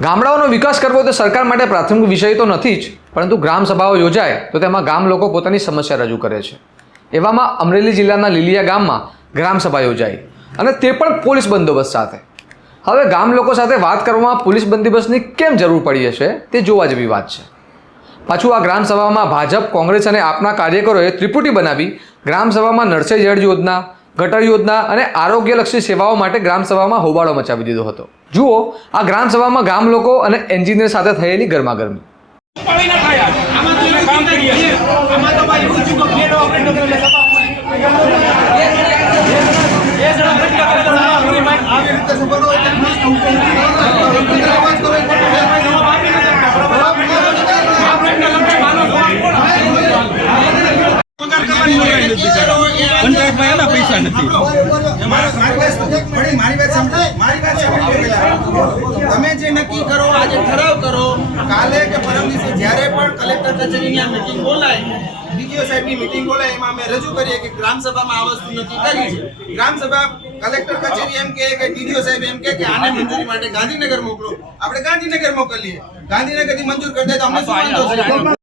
ગામડાઓનો વિકાસ કરવો તે સરકાર માટે પ્રાથમિક વિષય તો નથી જ, પરંતુ ગ્રામ સભાઓ યોજાય તો તેમાં ગામ લોકો પોતાની સમસ્યા રજૂ કરે છે. એવામાં અમરેલી જિલ્લાના લીલિયા ગામમાં ગ્રામ સભા યોજાઈ અને તે પણ પોલીસ બંદોબસ્ત સાથે. હવે ગામ લોકો સાથે વાત કરવામાં પોલીસ બંદોબસ્તની કેમ જરૂર પડી હશે તે જોવા જેવી વાત છે. પાછું આ ગ્રામ સભામાં ભાજપ, કોંગ્રેસ અને આપના કાર્યકરોએ ત્રિપુટી બનાવી ગ્રામ સભામાં જળ યોજના ગટર યોજના અને આરોગ્યલક્ષી સેવાઓ માટે ગ્રામસભામાં હોબાળો મચાવી દીધો હતો. જુઓ, આ ગ્રામસભામાં ગામ લોકો અને એન્જિનિયર સાથે થયેલી ગરમાગરમી. ના પહેલા. તમે જે નક્કી કરો આજે ઠરાવ કરો કાલે કે પરમ દિવસે જ્યારે પણ કલેક્ટર કચેરીની આ મીટિંગ બોલાય ડીજીઓ સાહેબની મીટિંગ બોલાય એમાં અમે રજૂ કરીએ કે ગ્રામ સભામાં આ વસ્તુ નક્કી કરી છે. ગ્રામ સભા કલેક્ટર કચેરી એમ કે ડીડીઓ સાહેબ એમ કે આને મંજૂરી માટે ગાંધીનગર મોકલો. આપણે ગાંધીનગર મોકલીએ. ગાંધીનગરથી મંજૂર કરી દે તો અમને શું વાંધો છે?